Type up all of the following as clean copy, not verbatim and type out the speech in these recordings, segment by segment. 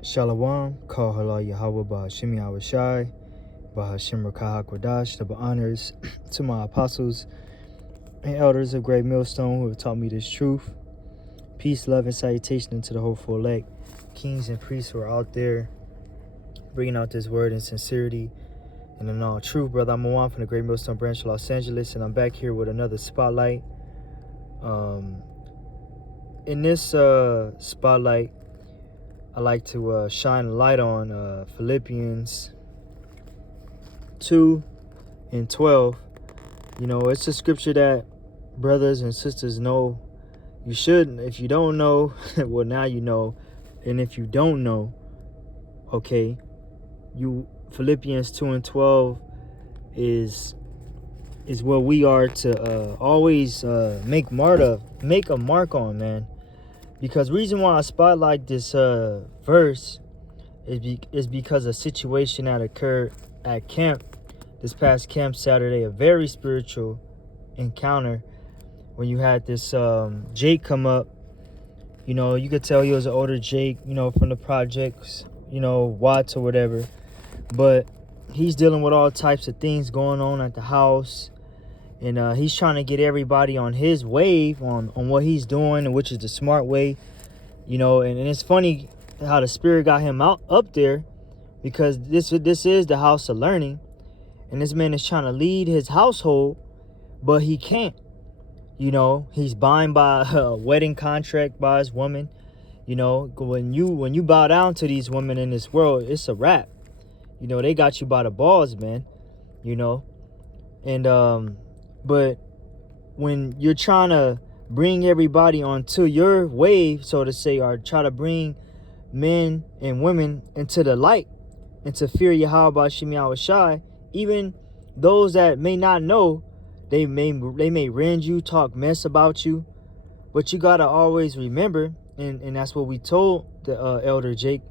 Shalom, Kal Hala Yahweh Bahashim Yahweh Shai, Bahashim Rakah HaKodash, double honors to my apostles and elders of Great Millstone who have taught me this truth. Peace, love, and salutation unto the hopeful elect, kings and priests who are out there bringing out this word in sincerity and in all truth. Brother, I'm Awan from the Great Millstone branch of Los Angeles, and I'm back here with another spotlight. In this spotlight, I like to shine a light on Philippians 2 and 12. You know, it's a scripture that brothers and sisters know. You should, if you don't know, well, now you know. And if you don't know, okay, Philippians 2 and 12 is what we are to always make a mark on, man. Because reason why I spotlight this verse is because a situation that occurred at camp this past Camp Saturday, a very spiritual encounter when you had this Jake come up. You know, you could tell he was an older Jake, you know, from the projects, you know, Watts or whatever. But he's dealing with all types of things going on at the house. And he's trying to get everybody on his wave, on what he's doing, and which is the smart way. You know, and it's funny how the Spirit got him up there, because this is the house of learning. And this man is trying to lead his household, but he can't. You know, he's bound by a wedding contract by his woman. You know, when you bow down to these women in this world, it's a wrap. You know, they got you by the balls, man. You know, and but when you're trying to bring everybody onto your wave, so to say, or try to bring men and women into the light, into fear Yahweh Bahashim Yahweh Shai, even those that may not know, they may rend you, talk mess about you, but you gotta always remember, and that's what we told the elder Jake,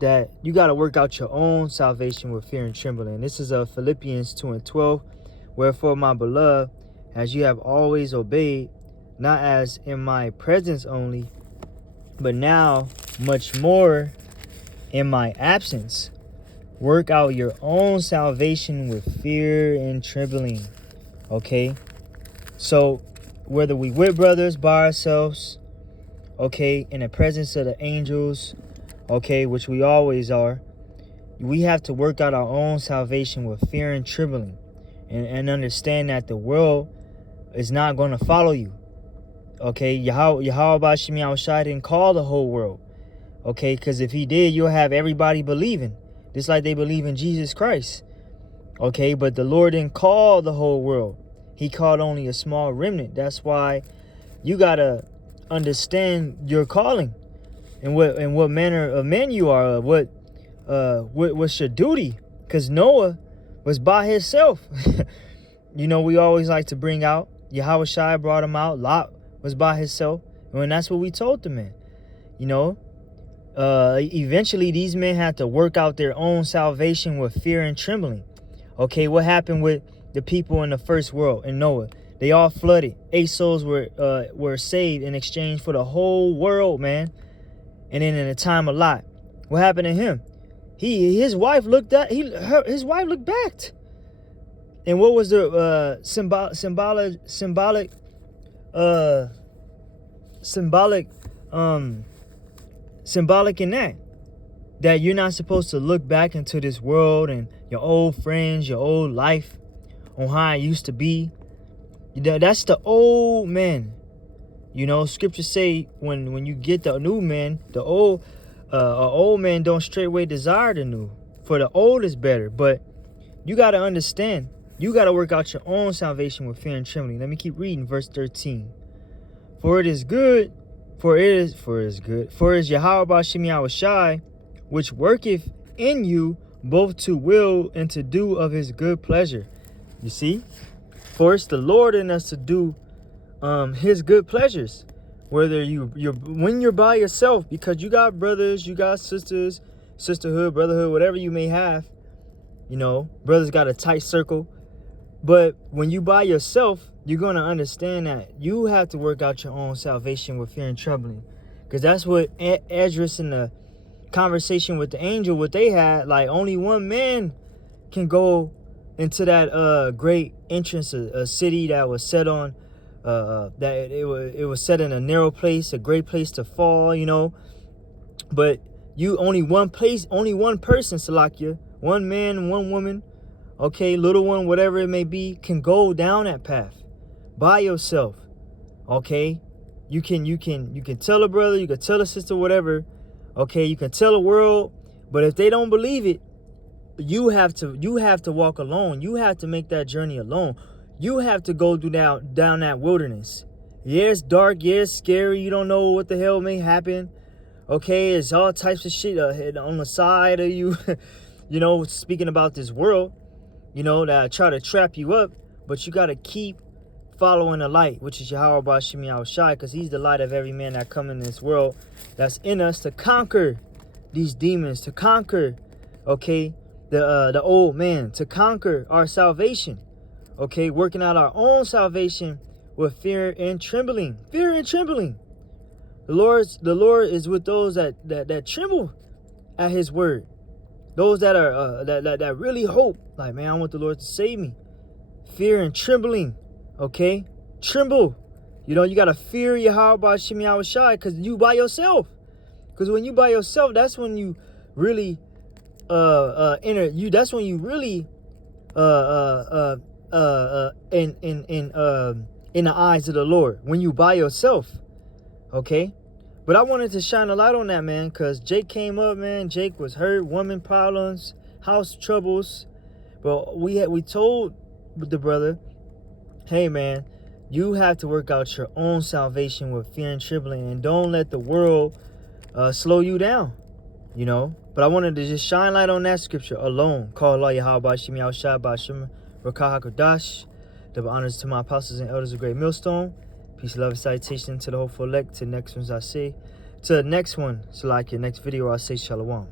that you gotta work out your own salvation with fear and trembling. This is Philippians 2 and 12. Wherefore, my beloved, as you have always obeyed, not as in my presence only, but now much more in my absence, work out your own salvation with fear and trembling. Okay? So, whether we with brothers, by ourselves, okay, in the presence of the angels, okay, which we always are, we have to work out our own salvation with fear and trembling. And understand that the world is not going to follow you. Okay, Yahweh Bahashim Yahweh Shai didn't call the whole world. Okay, because if he did, you'll have everybody believing, just like they believe in Jesus Christ. Okay, but the Lord didn't call the whole world. He called only a small remnant. That's why you got to understand your calling and what manner of men you are, what's your duty. Because Noah was by himself. You know, we always like to bring out Yahweh Shai brought him out. Lot was by himself. And that's what we told the men. You know, eventually these men had to work out their own salvation with fear and trembling. Okay, what happened with the people in the first world in Noah? They all flooded. 8 souls were saved in exchange for the whole world, man. And then in the time of Lot, what happened to him? His wife looked back. And what was the symbolic in that? That you're not supposed to look back into this world and your old friends, your old life, on how it used to be. That's the old man. You know, scriptures say when you get the new man, the old man don't straightway desire the new, for the old is better. But you got to understand, you got to work out your own salvation with fear and trembling. Let me keep reading verse 13. For it is Yahweh Bahashim Yahweh Shai, which worketh in you both to will and to do of his good pleasure. You see? For it's the Lord in us to do his good pleasures. Whether when you're by yourself, because you got brothers, you got sisters, sisterhood, brotherhood, whatever you may have. You know, brothers got a tight circle. But when you by yourself, you're going to understand that you have to work out your own salvation with fear and trembling. Because that's what Esdras and the conversation with the angel, what they had, like only one man can go into that great entrance, a city that was set on that it was set in a narrow place, a great place to fall, you know. But you only one place, only one person, Salakia, one man, one woman, okay, little one, whatever it may be, can go down that path by yourself. Okay, you can tell a brother, you can tell a sister, whatever. Okay, you can tell the world, but if they don't believe it, you have to walk alone. You have to make that journey alone. You have to go down that wilderness. Yeah, it's dark. Yeah, it's scary. You don't know what the hell may happen. Okay, it's all types of shit on the side of you. You know, speaking about this world, you know, that try to trap you up, but you got to keep following the light, which is Yahweh Bashim Yahushai, because he's the light of every man that come in this world that's in us to conquer these demons, to conquer, okay, the old man, to conquer our salvation, okay, working out our own salvation with fear and trembling. Fear and trembling. The Lord is with those that tremble at his word. Those that are that really hope, like, man, I want the Lord to save me. Fear and trembling, okay? Tremble. You know, you gotta fear Yahweh Bashim Yahushai, because you by yourself. Because when you by yourself, that's when you really that's when you really in the eyes of the Lord, when you by yourself. Okay, but I wanted to shine a light on that, man, because Jake came up, man. Jake was hurt, woman problems, house troubles. But we told the brother, hey, man, you have to work out your own salvation with fear and trembling, and don't let the world slow you down, you know. But I wanted to just shine light on that scripture alone. Call Allah Yahweh Bashim Yahushai Bashim Rakah HaKadosh. Double honors to my apostles and elders of Great Millstone. Peace, love, and salutation to the hopeful elect. To the next ones I say. To the next one, so like your next video, I say shalom.